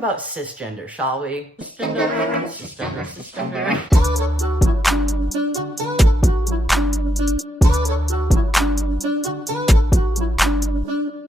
about cisgender, shall we? Cisgender, cisgender, cisgender.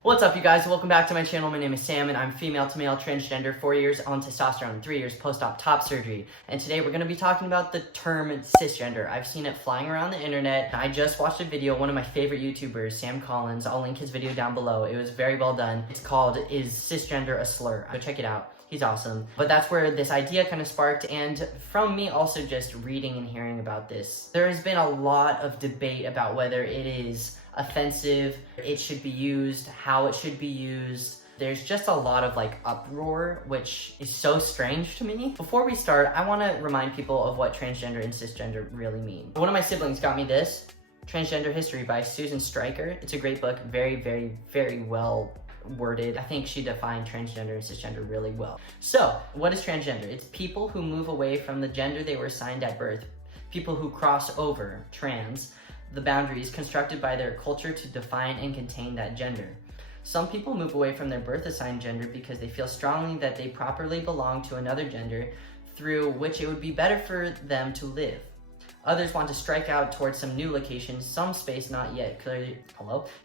What's up, you guys? Welcome back to my channel. My name is Sam, and I'm female to male transgender, 4 years on testosterone, 3 years post-op top surgery. And today we're going to be talking about the term cisgender. I've seen it flying around the internet. I just watched a video, one of my favorite YouTubers, Sam Collins. I'll link his video down below. It was very well done. It's called "Is Cisgender a Slur?" Go check it out. He's awesome. But that's where this idea kind of sparked, and from me also just reading and hearing about this, there has been a lot of debate about whether it is offensive, it should be used, how it should be used. There's just a lot of uproar, which is so strange to me. Before we start, I want to remind people of what transgender and cisgender really mean. One of my siblings got me this, Transgender History by Susan Stryker. It's a great book, very, very, very well worded. I think she defined transgender and cisgender really well. So, what is transgender? It's people who move away from the gender they were assigned at birth. People who cross over, trans, the boundaries constructed by their culture to define and contain that gender. Some people move away from their birth-assigned gender because they feel strongly that they properly belong to another gender through which it would be better for them to live. Others want to strike out towards some new location, some space not yet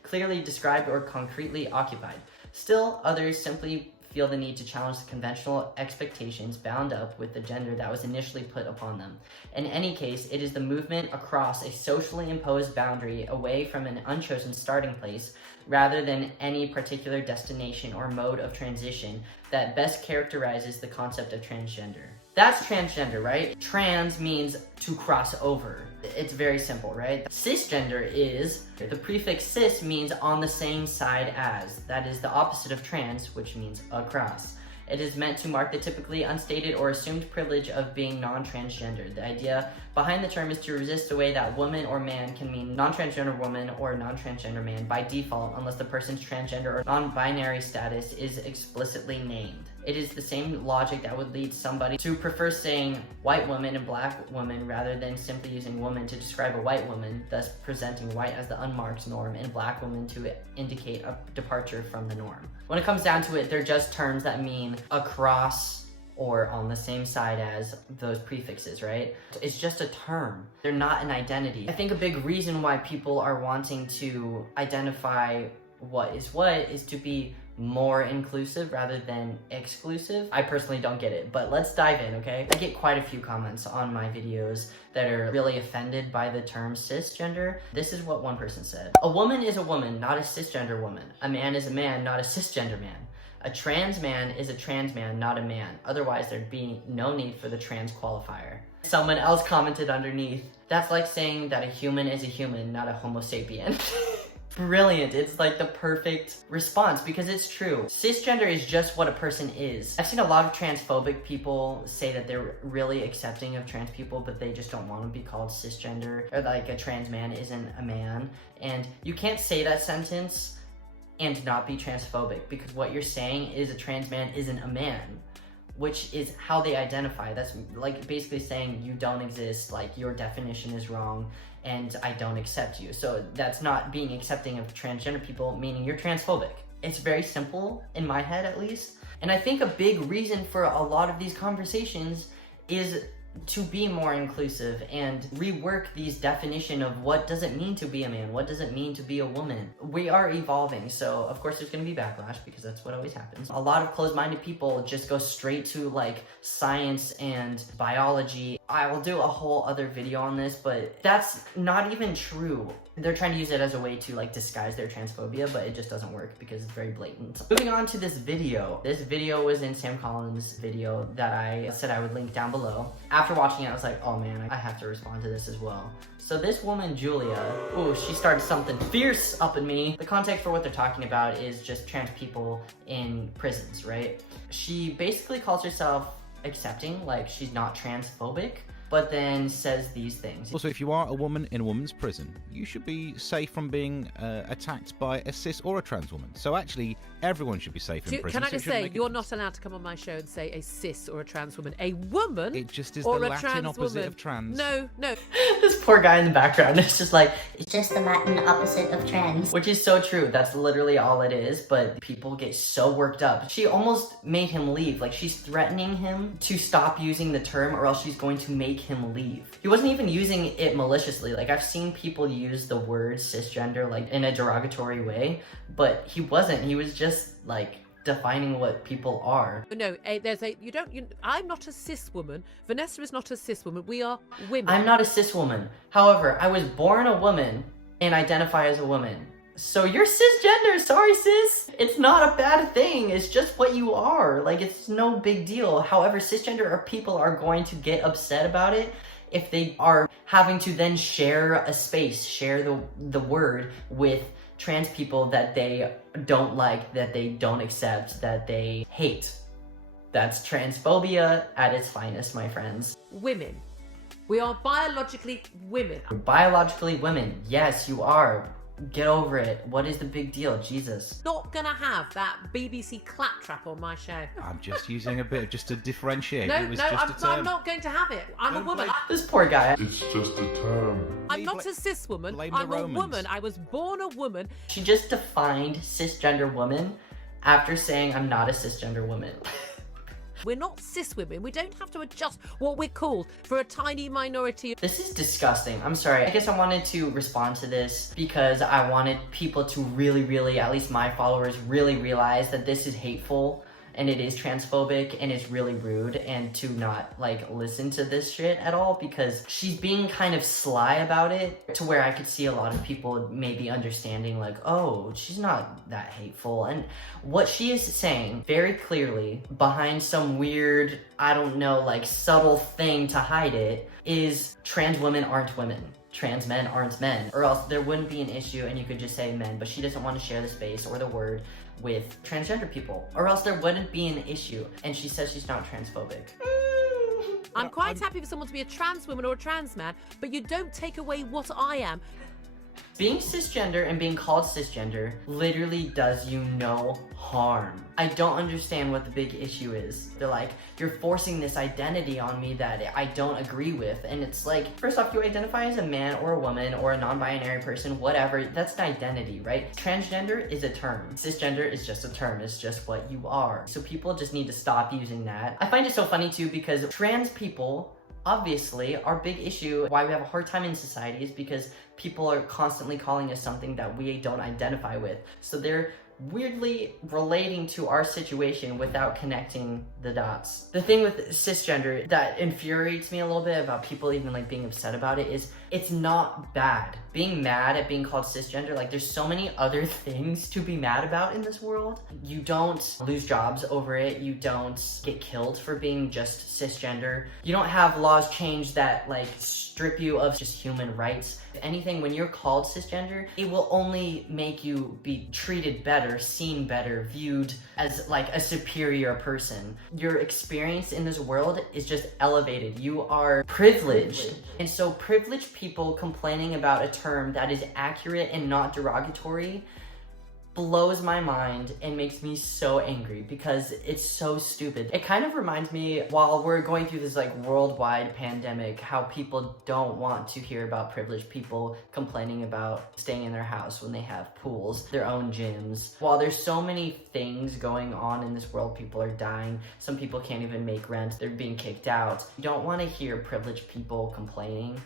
clearly described or concretely occupied. Still, others simply feel the need to challenge the conventional expectations bound up with the gender that was initially put upon them. In any case, it is the movement across a socially imposed boundary away from an unchosen starting place, rather than any particular destination or mode of transition, that best characterizes the concept of transgender. That's transgender, right? Trans means to cross over. It's very simple, right? Cisgender is, the prefix cis means on the same side as. That is the opposite of trans, which means across. It is meant to mark the typically unstated or assumed privilege of being non-transgender. The idea behind the term is to resist the way that woman or man can mean non-transgender woman or non-transgender man by default, unless the person's transgender or non-binary status is explicitly named. It is the same logic that would lead somebody to prefer saying white woman and black woman rather than simply using woman to describe a white woman, thus presenting white as the unmarked norm and black woman to indicate a departure from the norm. When it comes down to it, they're just terms that mean across or on the same side as those prefixes, right? It's just a term. They're not an identity. I think a big reason why people are wanting to identify what is to be more inclusive rather than exclusive. I personally don't get it, but let's dive in, okay? I get quite a few comments on my videos that are really offended by the term cisgender. This is what one person said. A woman is a woman, not a cisgender woman. A man is a man, not a cisgender man. A trans man is a trans man, not a man. Otherwise, there'd be no need for the trans qualifier. Someone else commented underneath, that's like saying that a human is a human, not a homo sapien. Brilliant. It's like the perfect response because it's true. Cisgender is just what a person is. I've seen a lot of transphobic people say that they're really accepting of trans people, but they just don't want to be called cisgender, or like a trans man isn't a man. And you can't say that sentence and not be transphobic, because what you're saying is a trans man isn't a man, which is how they identify. That's like basically saying you don't exist, like your definition is wrong, and I don't accept you. So that's not being accepting of transgender people, meaning you're transphobic. It's very simple, in my head at least. And I think a big reason for a lot of these conversations is to be more inclusive and rework these definition of what does it mean to be a man, what does it mean to be a woman. We are evolving, so of course there's going to be backlash because that's what always happens. A lot of closed-minded people just go straight to science and biology. I will do a whole other video on this, but that's not even true. They're trying to use it as a way to disguise their transphobia, but it just doesn't work because it's very blatant. Moving on to this video. This video was in Sam Collins' video that I said I would link down below. After watching it, I was like, oh man, I have to respond to this as well. So this woman, Julia, she started something fierce up in me. The context for what they're talking about is just trans people in prisons, right? She basically calls herself accepting, she's not transphobic, but then says these things. Also, if you are a woman in a woman's prison, you should be safe from being attacked by a cis or a trans woman. So actually, everyone should be safe in prison. Can I just say, you're not allowed to come on my show and say a cis or a trans woman. A woman It just is or the a Latin trans opposite woman. of trans. No. This poor guy in the background is just like, It's just the Latin opposite of trans. which is so true. That's literally all it is, but people get so worked up. She almost made him leave. Like, she's threatening him to stop using the term or else she's going to make him leave. He wasn't even using it maliciously. Like, I've seen people use the word cisgender, like, in a derogatory way, but he wasn't. He was just, like, defining what people are. No, I'm not a cis woman. Vanessa is not a cis woman. We are women. I'm not a cis woman. However, I was born a woman and identify as a woman. So you're cisgender, sorry sis. It's not a bad thing, it's just what you are. Like, it's no big deal. However, cisgender people are going to get upset about it if they are having to then share a space, share the word with trans people that they don't like, that they don't accept, that they hate. That's transphobia at its finest, my friends. Women. We are biologically women. You're biologically women. Yes, you are. Get over it. What is the big deal? Jesus. Not gonna have that BBC claptrap on my show. I'm just using a bit just to differentiate. No, It was no, just a I'm term. not going to have it. I'm a Don't woman. blame- This poor guy. It's just a term. I'm not a cis woman. blame the I'm a Romans. woman. I was born a woman. She just defined cisgender woman after saying I'm not a cisgender woman. We're not cis women. We don't have to adjust what we're called for a tiny minority. This is disgusting. I'm sorry. I guess I wanted to respond to this because I wanted people to really, at least my followers, really realize that this is hateful and it is transphobic and it's really rude, and to not like listen to this shit at all because she's being kind of sly about it to where I could see a lot of people maybe understanding like, oh, she's not that hateful. And what she is saying very clearly behind some weird, I don't know, like subtle thing to hide it is trans women aren't women. Trans men aren't men, or else there wouldn't be an issue and you could just say men, but she doesn't want to share the space or the word with transgender people, or else there wouldn't be an issue, and she says she's not transphobic. I'm quite happy for someone to be a trans woman or a trans man, but you don't take away what I am. Being cisgender and being called cisgender literally does you no harm. I don't understand what the big issue is. They're like, you're forcing this identity on me that I don't agree with. And it's like, first off, you identify as a man or a woman or a non-binary person, whatever. That's an identity, right? Transgender is a term. Cisgender is just a term. It's just what you are. So people just need to stop using that. I find it so funny too because trans people, obviously, our big issue, why we have a hard time in society, is because people are constantly calling us something that we don't identify with. So they're weirdly relating to our situation without connecting the dots. The thing with cisgender that infuriates me a little bit about people even like being upset about it is it's not bad. Being mad at being called cisgender, like there's so many other things to be mad about in this world. You don't lose jobs over it. You don't get killed for being just cisgender. You don't have laws change that like strip you of just human rights. If anything, when you're called cisgender, it will only make you be treated better, seen better, viewed as like a superior person. Your experience in this world is just elevated. You are privileged. And so privileged people complaining about a term that is accurate and not derogatory blows my mind and makes me so angry because it's so stupid. It kind of reminds me, while we're going through this like worldwide pandemic, how people don't want to hear about privileged people complaining about staying in their house when they have pools, their own gyms. While there's so many things going on in this world, people are dying, some people can't even make rent, they're being kicked out. You don't want to hear privileged people complaining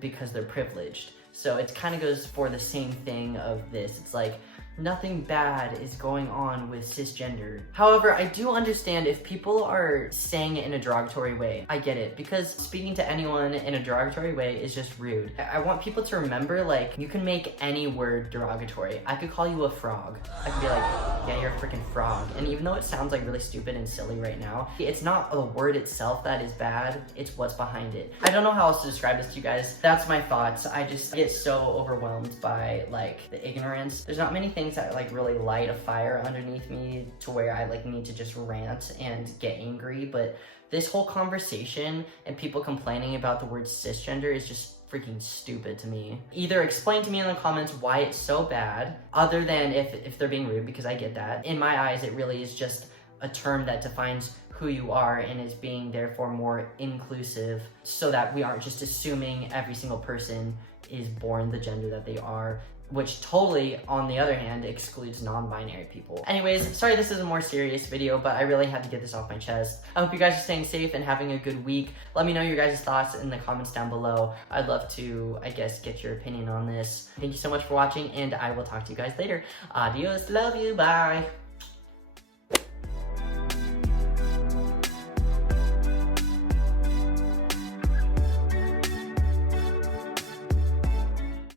because they're privileged. So it kind of goes for the same thing of this. It's like, nothing bad is going on with cisgender. However, I do understand if people are saying it in a derogatory way. I get it, because speaking to anyone in a derogatory way is just rude. I want people to remember, like, you can make any word derogatory. I could call you a frog. I could be like, yeah, you're a freaking frog. And even though it sounds like really stupid and silly right now, it's not the word itself that is bad, it's what's behind it. I don't know how else to describe this to you guys. That's my thoughts. I just get so overwhelmed by, like, the ignorance. There's not many things that like really light a fire underneath me to where I like need to just rant and get angry, but this whole conversation and people complaining about the word cisgender is just freaking stupid to me. Either explain to me in the comments why it's so bad, other than if they're being rude, because I get that. In my eyes, it really is just a term that defines who you are and is being therefore more inclusive, so that we aren't just assuming every single person is born the gender that they are, which totally, on the other hand, excludes non-binary people. Anyways, sorry this is a more serious video, but I really had to get this off my chest. I hope you guys are staying safe and having a good week. Let me know your guys' thoughts in the comments down below. I'd love to, I guess, get your opinion on this. Thank you so much for watching, and I will talk to you guys later. Adios, love you, bye.